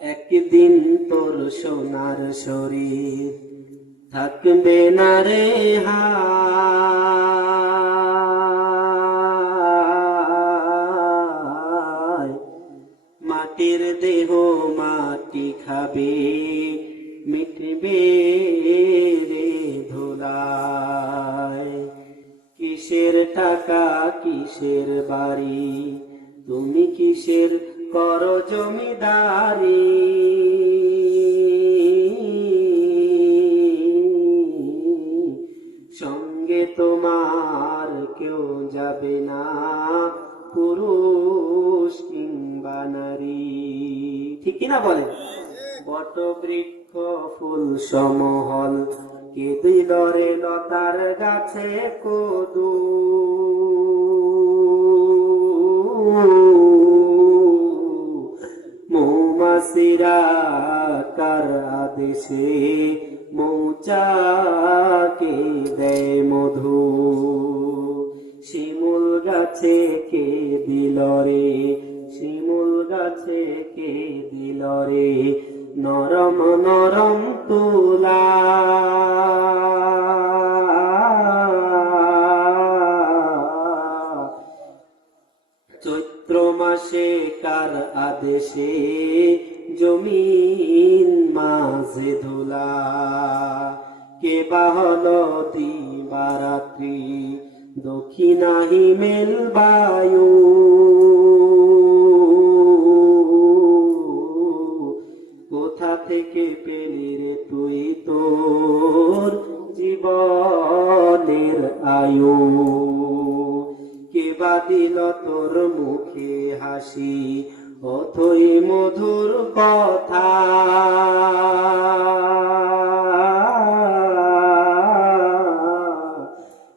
একদিন তোর সোনার শরীর থাকবে না রে হায়। মাটির দেহ মাটি খাবে, মিটবে রে ধুলায়। কিসের টাকা, কিসের বাড়ি, তুমি কিসের কর জমিদারি। সঙ্গে তোমার কেউ যাবে না, পুরুষ কিংবা নারী। ঠিক কিনা বলে? বট বৃক্ষ ফুল সমহল কে দিল রে লতার গাছে কদু। মৌমাসিরা কার আদেশে মৌচাকে দেয় মধু। শিমুল গাছে কে দিল রে, শিমুল গাছে কে দিল রে, নরম নরম তুলা। মাসে কার আদেশে জমিন মাঝে ধুলা। কে বাহল দিবারাত্রি, দক্ষিণাহি মেল বায়ু। কোথা থেকে পেলি রে তুই তোর জীবনের আয়ু? কে বা দিল তোর মুখে হাসি, অথই মধুর কথা।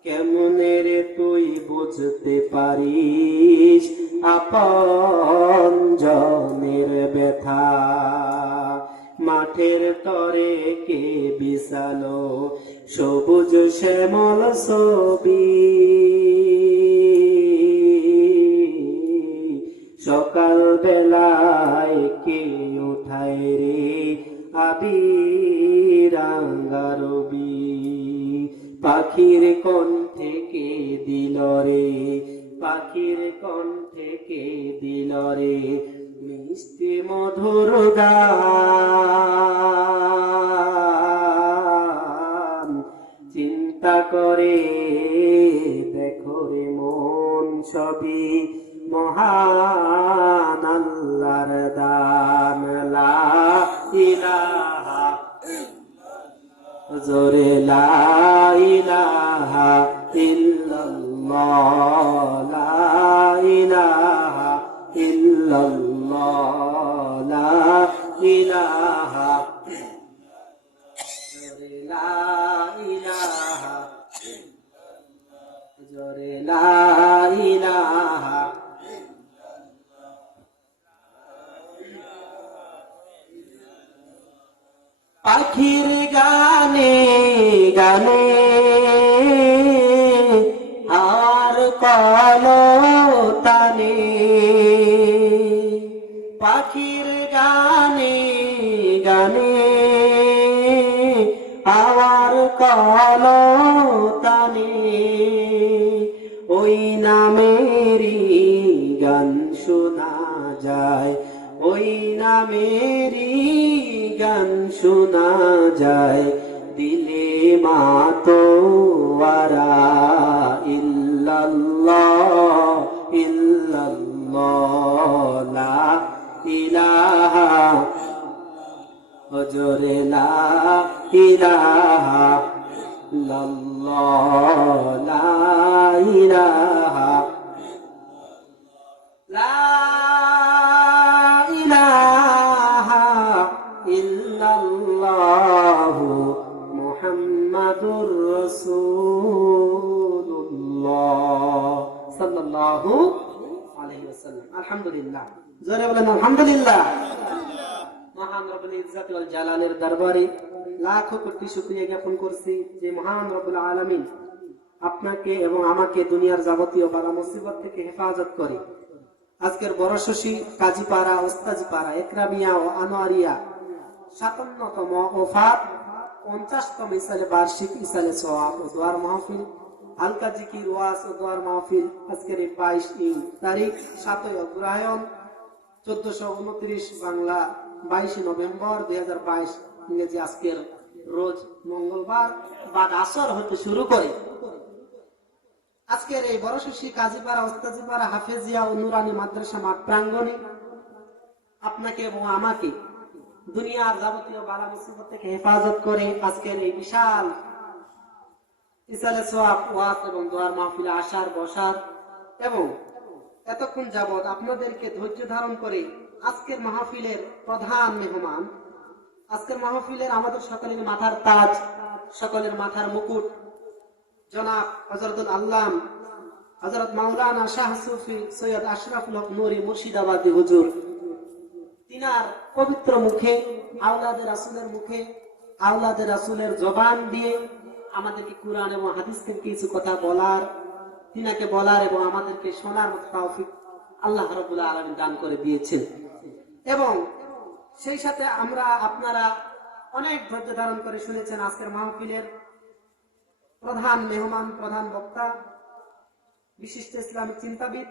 কেমনে রে তুই বুঝতে পারিস আপন জনের ব্যথা? মাঠের তরে কে বিশালো, সবুজ শ্যামল ছবি। চিন্তা করে, দেখো রে মন সবই মহান আল্লাহর দান, লা ইলাহা জোরে লা ইলাহা ইল্লাল্লাহ, লা ইলাহা ইল্লাল্লাহ, লা ইলাহা পাখির গানে গানে যায়, ওই নামেরই গান শোনা যায়। দিলে ইল্লাল্লাহ ইল্লাল্লাহ, লা ইলাহা হজরে লা ইলাহা ইল্লাল্লাহ লা ইলাহা। আলহামদুলিল্লাহ। জোরে বলেন আলহামদুলিল্লাহ। আজকের ও আনোয়ারিয়া পঞ্চাশতম ইসালে বার্ষিক ইসালে সোয়াব ও দোয়ার মাহফিল হালকা জিকির ও দোয়ার মাহফিল আজকের এই বাইশ ইউ তারিখ, সাতই চোদ্দশো উনত্রিশ বাংলা বাইশে নভেম্বর দুই হাজার বাইশ, ইংরেজি আজকের রোজ মঙ্গলবার। বাদ আসর হতে শুরু করে আজকের এই বড় কাজীপাড়া, ওস্তাজিপাড়া, হাফেজিয়া ও নুরানি মাদ্রাসা মাঠ প্রাঙ্গণে আপনাকে এবং আমাকে দুনিয়ার যাবতীয় বালা মুসিবত থেকে হেফাজত করে আজকের এই বিশাল ইসালে এবং দোয়ার মাহফিলে আসার, বসার এবং এতক্ষণ যাবৎ আপনাদেরকে ধৈর্য ধারণ করে আজকের মাহফিলের প্রধান মেহমান, আজকের মাহফিলের আমাদের সকলের মাথার তাজ, সকলের মাথার মুকুট, জনাব হজরতুল আল্লাম হজরত মাওলানা শাহ সুফি সৈয়দ আশরাফুল হক নুরি মুর্শিদাবাদী হুজুর। তিনার পবিত্র মুখে আওলাদের রাসুলের মুখে আওলাদের রাসুলের জবান দিয়ে আমাদেরকে কোরআন এবং হাদিস থেকে কিছু কথা বলার, তিনাকে বলার এবং আমাদেরকে শোনার মতো তৌফিক আল্লাহ রবুল্লাহ আলমী দান করে দিয়েছেন। এবং সেই সাথে আমরা আপনারা অনেক ধৈর্য ধারণ করে শুনেছেন আজকের মাহফিলের প্রধান মেহমান, প্রধান বক্তা, বিশিষ্ট ইসলামিক চিন্তাবিদ।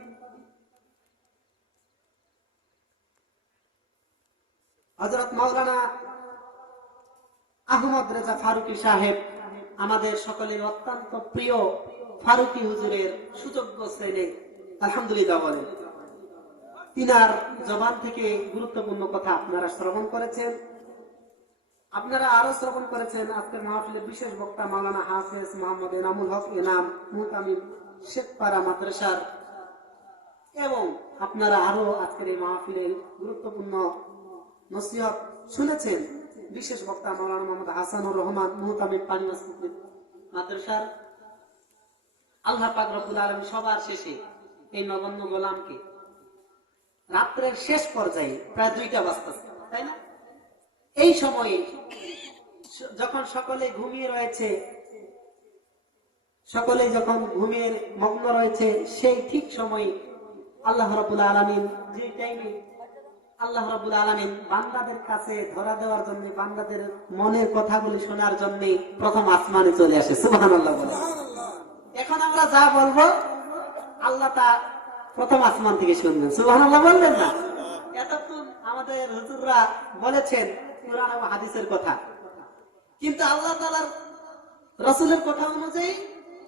হজরত মাওলানা আহমদ রেজা ফারুকি সাহেব আমাদের সকলের অত্যন্ত প্রিয় ফারুকি হুজুরের সুযোগ্য ছেলে আলহামদুলিল্লাহ বলেন। তিনার জবান থেকে গুরুত্বপূর্ণ কথা আপনারা শ্রবণ করেছেন। আপনারা আরও শ্রবণ করেছেন আজকের মাহফিলের বিশেষ বক্তা মাওলানা হাফেজ মোহাম্মদ এনামুল হক, এনাম মুহতামিম শেখপাড়া মাদ্রাসার। এবং আপনারা আরও আজকের এই মাহফিলের গুরুত্বপূর্ণ নসিহত শুনেছেন। বিশেষ বক্তা মাওলানা মোহাম্মদ হাসানুর রহমান মুহতামিম পানি মাদ্রাসার আল্লাহ পাক রব্বুল আলমী সবার শেষে এই নগণ্য গোলামকে রাত্রের শেষ পর্যায়ে প্রায় দুইটা বাজতেছে, তাই না? এই সময়ে যখন সকলে ঘুমিয়ে রয়েছে, সকলে যখন ঘুমিয়ে মগ্ন রয়েছে, সেই ঠিক সময়ে আল্লাহ রবুল আলমিন যে টাইমে আল্লাহ রবুল আলমিন বান্দাদের কাছে ধরা দেওয়ার জন্য, বান্দাদের মনের কথাগুলি শোনার জন্য প্রথম আসমানে চলে আসে। সুবাহান আল্লাহ বলে। এখন আমরা যা বলব, আল্লাহ তা প্রথম আসমান থেকে শুনবেন। সুবাহান আল্লাহ বলবেন না? এতক্ষণ আমাদের হুজুররা বলেছেন কোরআন এবং হাদিসের কথা। কিন্তু আল্লাহ তালার রসুলের কথা অনুযায়ী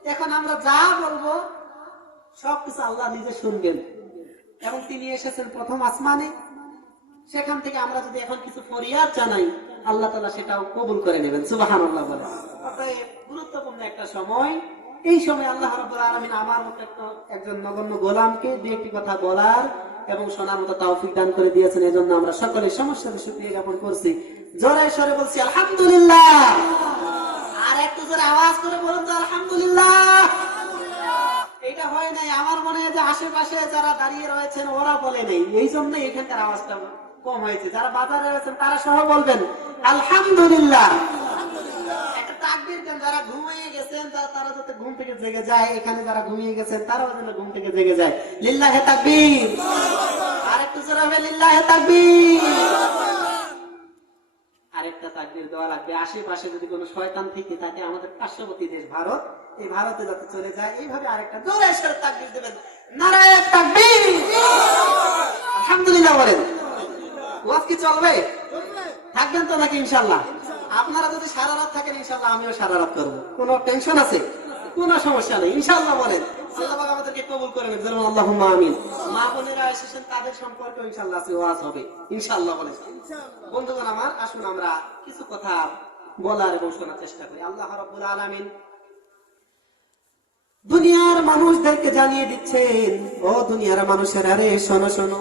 এখন আমরা যা বলব, সবকিছু আল্লাহ নিজে শুনবেন। এবং তিনি এসেছেন প্রথম আসমানে। সেখান থেকে আমরা যদি এখন কিছু ফরিয়াদ জানাই, আল্লাহ তালা সেটাও কবুল করে নেবেন সুবাহান আল্লাহ বলে গুরুত্বপূর্ণ একটা সময়। এই সময় আল্লাহ আলমিন আমার মতো একজন নগণ্য গোলামকে দু একটি কথা বলার এবং শোনার মতো তৌফিক দান করে দিয়েছেন, এজন্য আমরা সকলে সমস্যার সুক্রিয়া জ্ঞাপন করছি। জোরে সরে বলছি, আলহামদুলিল্লাহ! আর একটু জোরে আওয়াজ করে বলুন তো, আলহামদুলিল্লাহ! এটা হয় নাই, আমার মনে হয় যে আশেপাশে যারা দাঁড়িয়ে রয়েছেন, ওরা বলে নেই এই জন্য এখানকার আওয়াজটা কম হয়েছে। যারা বাজারে তারা সহ বলবেন, আলহামদুলিল্লাহ। যারা ঘুমিয়ে গেছেন, তারা ঘুম থেকে জেগে যায়। এখানে যারা ঘুমিয়ে গেছেন ঘুম থেকে জেগে যায়। আরেকটু তাকবীর। দেওয়া লাগবে। আশেপাশে যদি কোনো শয়তান থেকে থাকে, আমাদের পার্শ্ববর্তী দেশ ভারত, এই ভারতে যাতে চলে যায়, এইভাবে আরেকটা জোরে তাকবীর দেবেন। নারায় তাকবীর। আলহামদুলিল্লাহ বলেন। ওয়াজ কি চলবে? থাকবেন তো নাকি ইনশাল্লাহ আপনারা যদি সারা রাত থাকেন ইনশাল্লাহ আমিও সারা রাত করব। কোনো টেনশন আছে? কোনো সমস্যা নেই। ইনশাল্লাহ বলেন। আল্লাহ পাক আমাদেরকে কবুল করে যেমন আল্লাহুম্মা আমিন। মা বোনেরা এসেছেন তাদের সম্পর্কে ইনশাল্লাহ আছে ওয়াজ হবে। ইনশাল্লাহ বলেন। বন্ধুগণ আমার আসুন আমরা কিছু কথা বলার এবং শোনার চেষ্টা করি। আল্লাহ রাব্বুল আলামিন দুনিয়ার মানুষদেরকে জানিয়ে দিচ্ছেন ও দুনিয়ার মানুষের আরে শোনো শোনো।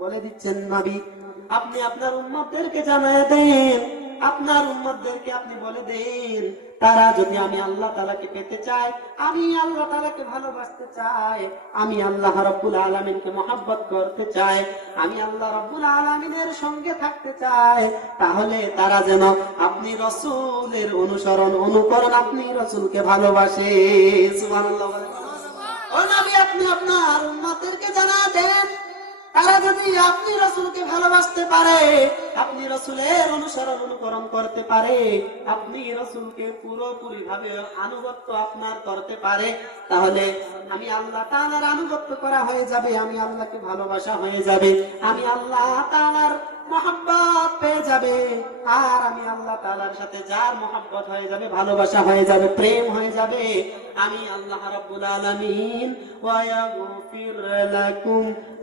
বলে দিচ্ছেন, নবী, আপনি আপনার জানায় দেন, আপনার আপনি বলে দেন, তারা যদি আমি আল্লাহ তাআলাকে পেতে চায়, আমি আল্লাহ তাআলাকে ভালোবাসতে চাই, আমি আল্লাহ রাব্বুল আলামিনকে মহব্বত করতে চাই, আমি আল্লাহ রাব্বুল আলামিনের সঙ্গে থাকতে চাই, তাহলে তারা যেন আপনি রসূলের অনুসরণ অনুকরণ আপনি রসূলকে ভালোবাসে। আপনি আপনার রসুলকে পুরোপুরি ভাবে আনুগত্য আপনার করতে পারে, তাহলে আমি আল্লাহ তাআলার আনুগত্য করা হয়ে যাবে, আমি আল্লাহকে ভালোবাসা হয়ে যাবে, আমি আল্লাহ তাআলার মহব্বত পেয়ে যাবে। আর আমি আল্লাহ তালার সাথে যার মোহাম্মত হয়ে যাবে, ভালোবাসা হয়ে যাবে, প্রেম হয়ে যাবে, আমি আল্লাহ রব্বুল আলমিন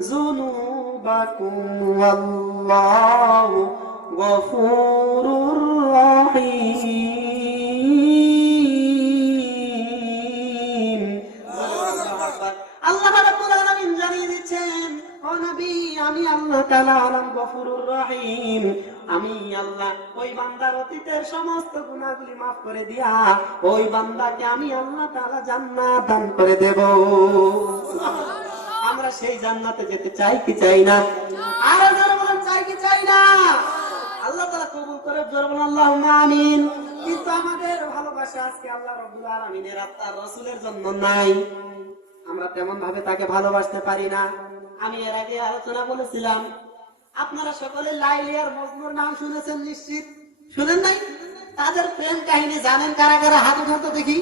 যুনুবাকুম ওয়াল্লাহু গফুরুর রহিম আল্লাহ রাব্বুল আলামিন জানিয়ে দিচ্ছেন ও নবী আমি আল্লাহ তাআলা আলাম গফুরুর রহিম। আমি আল্লাহ ওই বান্দার অতীতের সমস্ত গুনাহগুলি maaf করে দিয়া ওই বান্দাকে আমি আল্লাহ তাআলা জান্নাত দান করে দেব। আমরা সেই জান্নাতে যেতে চাই কি চাই না? আর বলেন চাই কি চাই না? আল্লাহ তাআলা কবুল করে জোরে বলেন আল্লাহুম্মা আমিন। কিন্তু আমাদের ভালোবাসা আজকে আল্লাহ রাব্বুল আলামিনের আর তার রাসূলের জন্য নাই। আমরা তেমন ভাবে তাকে ভালোবাসতে পারি না। আমি এর আগে আলোচনা বলেছিলাম আপনারা সকলে লাইলি আর মজনুর নাম শুনেছেন নিশ্চিত? শুনেন নাই? তাদের প্রেম কাহিনী জানেন কারা কারা হাত উঠান তো দেখি।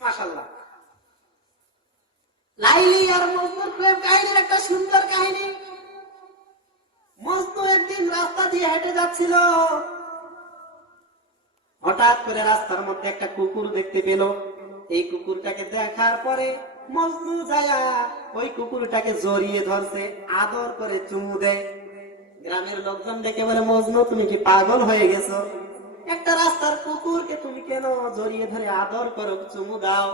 মাশাল্লাহ লাইলি আর মজনুর প্রেম কাহিনীর একটা সুন্দর কাহিনী। মজনু একদিন রাস্তা দিয়ে হেঁটে যাচ্ছিল। হঠাৎ করে রাস্তার মধ্যে একটা কুকুর দেখতে পেল। এই কুকুরটাকে দেখার পরে মজনু যায়া ওই কুকুরটাকে জড়িয়ে ধরছে, আদর করে চুমু দেয়। গ্রামের লোকজন ডেকে বলে, মজনু, তুমি কি পাগল হয়ে একটা রাস্তার কুকুরকে তুমি কেন জড়িয়ে ধরে আদর করো, চুমু দাও?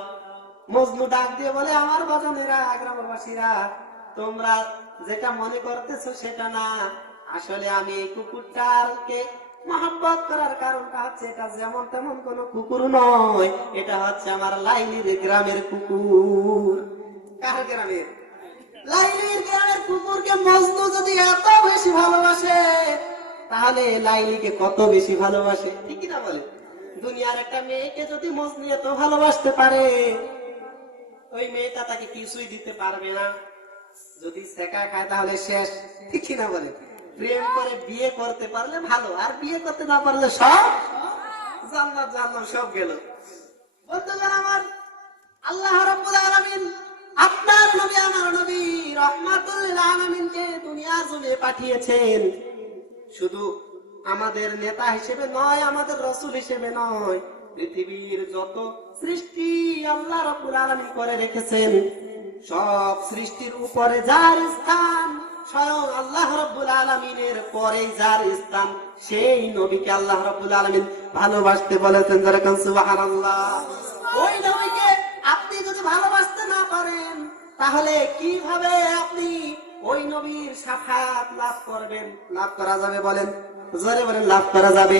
মজনু ডাক দিয়ে বলে, আমার বাজানেরা গ্রামবাসীরা, তোমরা যেটা মনে করতেছো সেটা না। আসলে আমি কুকুরটাকে মহাব্বত করার কারণটা হচ্ছে এটা যেমন তেমন কোন কুকুর নয়। এটা হচ্ছে আমার লাইলির গ্রামের কুকুর। কার গ্রামের? লাইলির গ্রামের কুকুরকে মজনু যদি এত বেশি ভালোবাসে, তাহলে লাইলিকে কত বেশি ভালোবাসে? ঠিকই না বলে? দুনিয়ার একটা মেয়েকে যদি মজনু এত ভালোবাসতে পারে, ওই মেয়েটা তাকে কিছুই দিতে পারবে না। যদি সেকা খায় তাহলে শেষ। ঠিকই না বলে? প্রেম করে বিয়ে করতে পারলে ভালো, আর বিয়ে করতে না পারলে সব? জান্নাত জান্নাত সব গেল। বন্ধুগণ আমার, আল্লাহ রাব্বুল আলামিন আপনার নবী, আমার নবী রহমাতুল আলামিনকে দুনিয়ার জমিনে পাঠিয়েছেন। শুধু আমাদের নেতা হিসেবে নয়, আমাদের রসুল হিসেবে নয়, পৃথিবীর যত সৃষ্টি আল্লাহ রব্বুল আলামিন করে রেখেছেন, সব সৃষ্টির উপরে যার স্থান স্বয়ং আল্লাহ রব্বুল আলমিনের পরে যার স্থান, সেই নবীকে আল্লাহ রব্বুল আলমিন ভালোবাসতে বলেছেন। যেরকম সুবহানাল্লাহ। ওই নবীকে আপনি যদি ভালোবাসতে না পারেন, তাহলে কীভাবে আপনি ওই নবীর সাফাত লাভ করবেন? লাভ করা যাবে বলেন? জোরে বলেন, লাভ করা যাবে।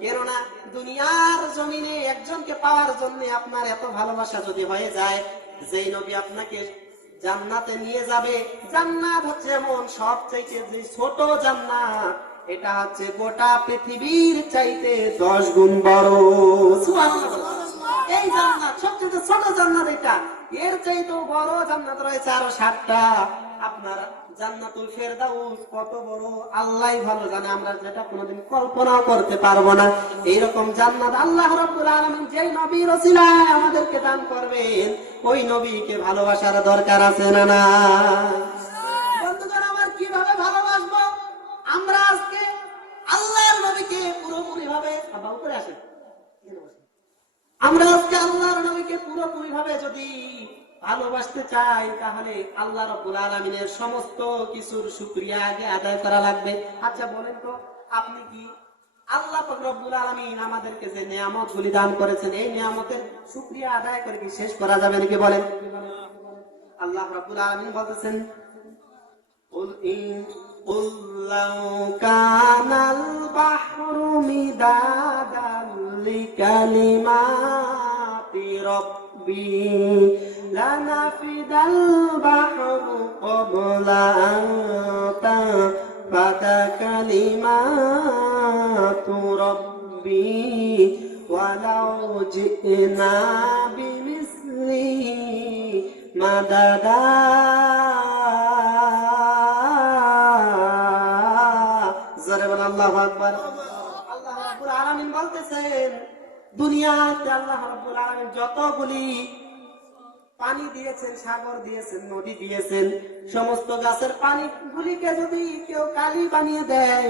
কেননা দুনিয়ার জমিনে একজনকে পাওয়ার জন্য আপনার এত ভালোবাসা যদি হয়ে যায়, যেই নবী আপনাকে জান্নাতে নিয়ে যাবে। জান্নাত হচ্ছে মন সব চাইতে যে ছোট জান্নাত, এটা হচ্ছে গোটা পৃথিবীর চাইতে দশ গুণ বড়। এই জান্নাত সবচেয়ে ছোট জান্নাত এটা। এর চাইতেও বড় জান্নাত রয়েছে আরও সাতটা। আপনার জান্নাতুল ফেরদাউস কত বড় ভালো জানে, আমরা যেটা কোনোদিন কল্পনাও করতে পারব না। জান্নাত আল্লাহ আলামিন যেই আমাদেরকে দান করবেন, ওই নবীকে ভালোবাসার দরকার আছে না না? বন্ধুগণ, আমার কীভাবে ভালোবাসবো? আমরা আজকে আল্লাহর নবীকে পুরোপুরি ভাবে উপরে আসেন। আমরা আজকে আল্লাহর নবীকে পুরোপুরি ভাবে যদি ভালোবাসতে চাই তাহলে আল্লাহ রব্বুল আলমিনের সমস্ত কিছুর শুক্রিয়া আগে আদায় করা লাগবে আচ্ছা বলেন তো আপনি কি আল্লাহ পাক রব্বুল আলামিন আমাদেরকে যে নিয়ামত গুলি দান করেছেন এই নিয়ামতের শুকরিয়া আদায় করে কি শেষ করা যাবে নাকি বলেন আল্লাহ রাব্বুল আলামিন বলতেছেন قل إن قل لو كان البحر مدادا لكلمات ربي لنفد البحر قبل أن تنفد كلمات ربي ولو جئنا بمثله মাদাদা জোরে বলেন আল্লাহু আকবার আল্লাহ রাব্বুল আলামিন বলতেছেন দুনিয়াতে আল্লাহ রাব্বুল আলামিন যতগুলি পানি দিয়েছেন, সাগর দিয়েছেন, নদী দিয়েছেন, সমস্ত গাছের পানি গুলিকে যদি কেউ কালি বানিয়ে দেয়,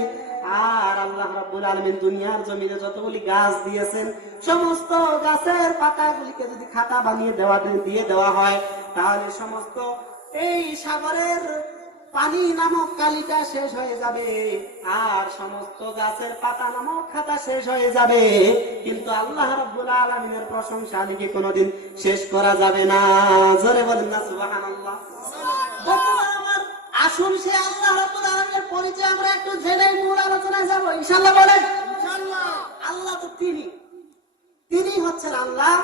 আর আল্লাহ রাব্বুল আলামিন দুনিয়ার জমিনে যতগুলি গাছ দিয়েছেন, সমস্ত গাছের পাতাগুলিকে যদি খাতা বানিয়ে দেওয়া, দিয়ে দেওয়া হয়, তাহলে সমস্ত এই সাগরের পানি নামক কালিটা শেষ হয়ে যাবে আর সমস্ত গাছের পাতা নামক খাতা শেষ হয়ে যাবে। কিন্তু আল্লাহ রাব্বুল আলামিনের প্রশংসা লিখে কোনোদিন শেষ করা যাবে না। জোরে বলেন না বন্ধুরা আমার আসুন সে আল্লাহ রাব্বুল আলামিনের পরিচয় আমরা একটু জেনে মূল আলোচনায় যাব। ইনশাআল্লাহ বলেন। আল্লাহ তো তিনি। তিনি হচ্ছেন আল্লাহ।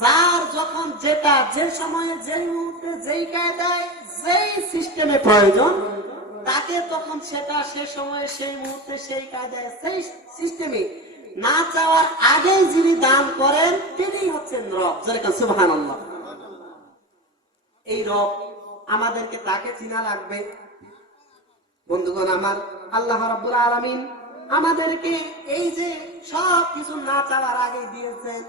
যার যখন যেটা, যে সময়ে যেই মুহূর্তে যেই কায়দায়, যেই সিস্টেমে প্রয়োজন, তাকে তখন সেটা, সে সময়ে, সেই মুহূর্তে, সেই কায়দায়, সেই সিস্টেমে না চাওয়ার আগেই যিনি দান করেন, তিনি হচ্ছেন রব। যেরকম সুবহান এই রব আমাদেরকে তাকে চিনা লাগবে। বন্ধুগণ আমার, আল্লাহ রাব্বুল আলামিন আমাদেরকে এই যে সব কিছু না চাওয়ার আগে দিয়েছেন।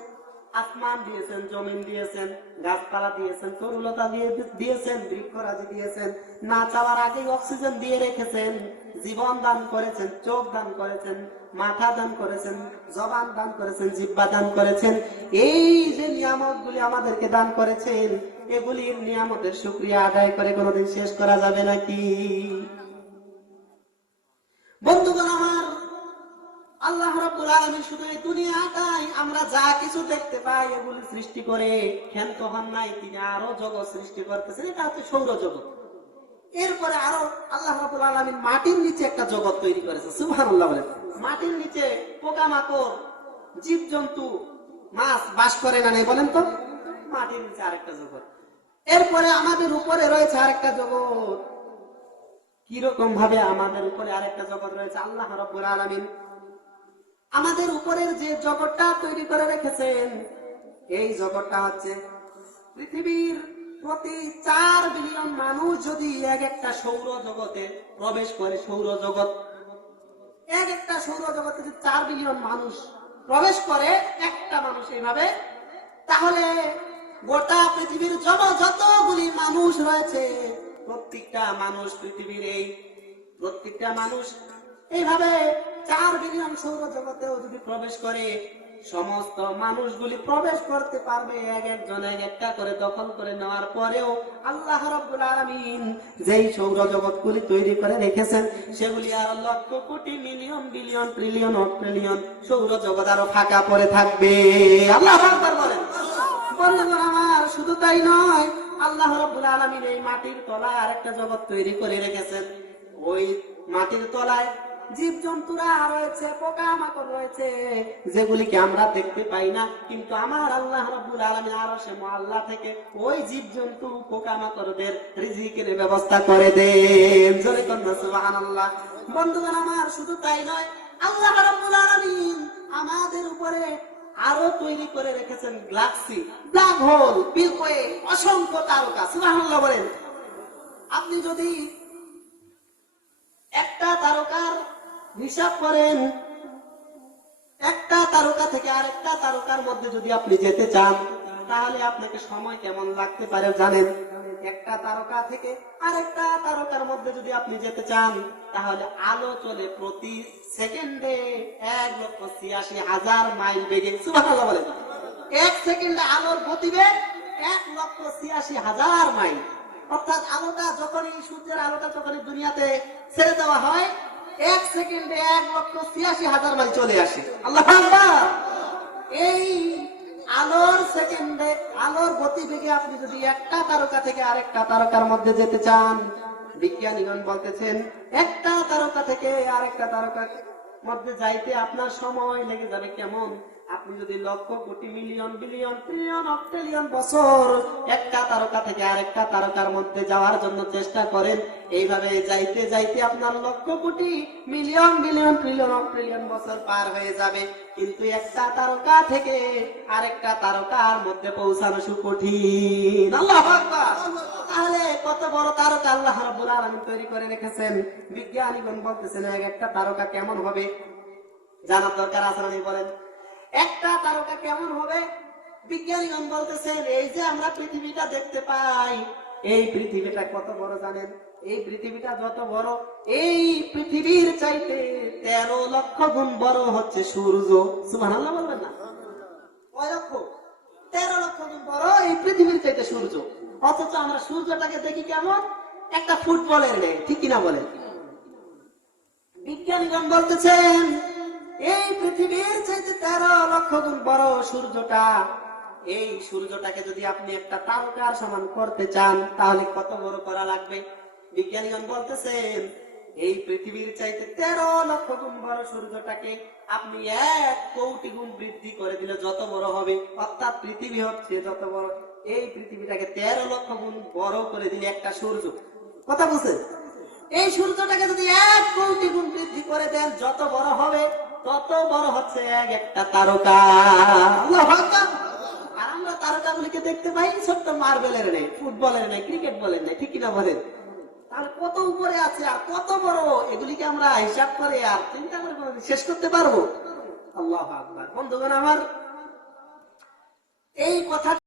আসমান দিয়েছেন, জমিন দিয়েছেন, গাছপালা দিয়েছেন, তরুলতা দিয়ে দিয়েছেন, বৃক্ষরাজি দিয়েছেন, না চাওয়ার আগেই অক্সিজেন দিয়ে রেখেছেন, জীবন দান করেছেন, চোখ দান করেছেন, মাথা দান করেছেন, জবান দান করেছেন জিব্বা দান করেছেন। এই যে নিয়ামত গুলি আমাদেরকে দান করেছেন, এগুলির নিয়ামতের শুক্রিয়া আদায় করে কোনোদিন শেষ করা যাবে নাকি? বন্ধুগণ, আমার আল্লাহ রাব্বুল আলামিন শুধু এই দুনিয়াটাই আমরা যা কিছু দেখতে পাই এগুলি সৃষ্টি করে ক্ষান্ত হন নাই, তিনি আরও জগৎ সৃষ্টি করতেছেন, এটা হচ্ছে সৌর জগৎ এরপরে আরও আল্লাহ রাব্বুল আলামিন মাটির নিচে একটা জগৎ তৈরি করেছে, সুবহানাল্লাহ বলেন। মাটির নিচে পোকামাকড়, জীবজন্তু, মাছ বাস করে না নেই বলেন তো? মাটির নিচে আরেকটা জগৎ। এরপরে আমাদের উপরে রয়েছে আরেকটা জগৎ। কীরকম ভাবে আমাদের উপরে আরেকটা জগৎ রয়েছে? আল্লাহ রব্বুল আলামিন আমাদের উপরের যে জগৎটা তৈরি করে রেখেছেন, এই জগৎটা হচ্ছে পৃথিবীর প্রতি চার বিলিয়ন মানুষ যদি এক একটা সৌর জগতে প্রবেশ করে, সৌর জগৎ, এক একটা সৌর জগতে যদি চার বিলিয়ন মানুষ প্রবেশ করে একটা মানুষ এইভাবে তাহলে গোটা পৃথিবীর যত যতগুলি মানুষ রয়েছে, প্রত্যেকটা মানুষ পৃথিবীর এই, প্রত্যেকটা মানুষ এইভাবে চার বিলিয়ন সৌর জগতেও যদি প্রবেশ করে সমস্ত মানুষগুলি প্রবেশ করতে পারবে এক একজন এক একটা করে দখল করে নেওয়ার পরেও আল্লাহ রব্বুল আলামিন যেই সৌর জগৎগুলি তৈরি করে রেখেছেন, সেগুলি আর লক্ষ crore million billion trillion trillion সৌর জগৎ আরও ফাঁকা পড়ে থাকবে। আল্লাহ বলেন, আমার শুধু তাই নয়, আল্লাহ রব্বুল আলামিন এই মাটির তলায় আরেকটা জগৎ তৈরি করে রেখেছেন। ওই মাটির তলায় জীব জন্তুরা রয়েছে, পোকা মাকড় রয়েছে। যেগুলিকে আমরা দেখতে পাই না, কিন্তু আমার আল্লাহ রব্বুল আলামিন আরও সে আল্লাহ থেকে ওই জীব জন্তু পোকা মাকড়দের রিজিকের ব্যবস্থা করে দেন। জোরে কন্যা সুবহানাল্লাহ। বন্ধুগণ, আমার শুধু তাই নয়, আল্লাহ রব্বুল আলামিন আমাদের উপরে আরও তৈরি করে রেখেছেন গ্লাক্সি ব্ল্যাক হোল বিলকোয়ে অসংখ্য তারকা। সুবহানাল্লাহ বলেন। আপনি যদি একটা তারকার হিসাব করেন। একটা তারকা থেকে আরেকটা তারকার মধ্যে যদি আপনি যেতে চান, তাহলে আপনাকে সময় কেমন লাগতে পারে জানেন? একটা তারকা থেকে আরেকটা তারকার মধ্যে যদি আপনি যেতে চান, তাহলে আলো চলে প্রতি সেকেন্ডে এক লক্ষ ছিয়াশি হাজার মাইল বেগে। বলেন। এক সেকেন্ডে আলোর গতিবেগ এক লক্ষ ছিয়াশি হাজার মাইল। অর্থাৎ আলোটা যখনই সূর্যের আলোটা যখনই দুনিয়াতে ছেড়ে দেওয়া হয় এক সেকেন্ডে এক লক্ষ ছিয়াশি হাজার মাইল চলে আসে। আল্লাহ এই আলোর সেকেন্ডে, আলোর গতি গতিবেগে আপনি যদি একটা তারকা থেকে আরেকটা তারকার মধ্যে যেতে চান, বিজ্ঞানীগণ বলতেছেন, একটা তারকা থেকে আরেকটা তারকার মধ্যে যাইতে আপনার সময় লেগে যাবে কেমন? আপনি যদি লক্ষ কোটি, মিলিয়ন, বিলিয়ন ট্রিলিয়ন অক্টেলিয়ন বছর একটা তারকা থেকে আরেকটা তারকার মধ্যে যাওয়ার জন্য চেষ্টা করেন, এইভাবে যাইতে যাইতে আপনার লক্ষ crore, million, billion trillion trillion বছর পার হয়ে যাবে। কিন্তু একটা তারকা থেকে আরেকটা তারকার মধ্যে পৌঁছানো সুকঠিন। আল্লাহ তাহলে কত বড় তারকা আল্লাহ রাব্বুল আলামিন তৈরি করে রেখেছেন? বিজ্ঞানীগণ বলতেছেন, এক একটা তারকা কেমন হবে? জানার দরকার আছে বলেন? একটা তারকা কেমন হবে? বিজ্ঞানীগণ বলতেছেন, এই যে আমরা পৃথিবীটা দেখতে পাই, এই পৃথিবীটা কত বড় জানেন? এই পৃথিবীটা যত বড়, এই পৃথিবীর চাইতে তেরো লক্ষ গুণ বড় হচ্ছে সূর্য। সুবহানাল্লাহ বলবেন না? কয় তেরো লক্ষ গুণ বড় এই পৃথিবীর চাইতে সূর্য। অথচ আমরা সূর্যটাকে দেখি কেমন? একটা ফুটবলের নেই ঠিক কিনা বলেন? বিজ্ঞানীগণ বলতেছেন এই পৃথিবীর চাইতে তেরো লক্ষ গুণ বড় সূর্যটা, এই সূর্যটাকে যদি আপনি একটা তারকার সমান করতে চান, তাহলে কত বড় করা লাগবে? বিজ্ঞানীগণ বলতেছেন, এই পৃথিবীর চাইতে তেরো লক্ষ গুণ বড় সূর্যটাকে আপনি এক কোটি গুণ বৃদ্ধি করে দিলে যত বড় হবে। অর্থাৎ পৃথিবী হচ্ছে যত বড়। এই পৃথিবীটাকে তেরো লক্ষ গুণ বড় করে দিলে একটা সূর্য। কথা বুঝছেন এই সূর্যটাকে যদি এক কোটি গুণ বৃদ্ধি করে দেন, যত বড় হবে তত বড় হচ্ছে এক একটা তারকা? আর আমরা তারকাগুলিকে দেখতে পাই ছোট্ট মার্বেলের নেই, ফুটবলের নেই, ক্রিকেট বলের নেই ঠিক কিনা বলেন? তাহলে কত উপরে আছে আর কত বড়, এগুলিকে আমরা হিসাব করে আর চিন্তা করে শেষ করতে পারব? আল্লাহ আকবার। বন্ধুগণ আমার এই কথা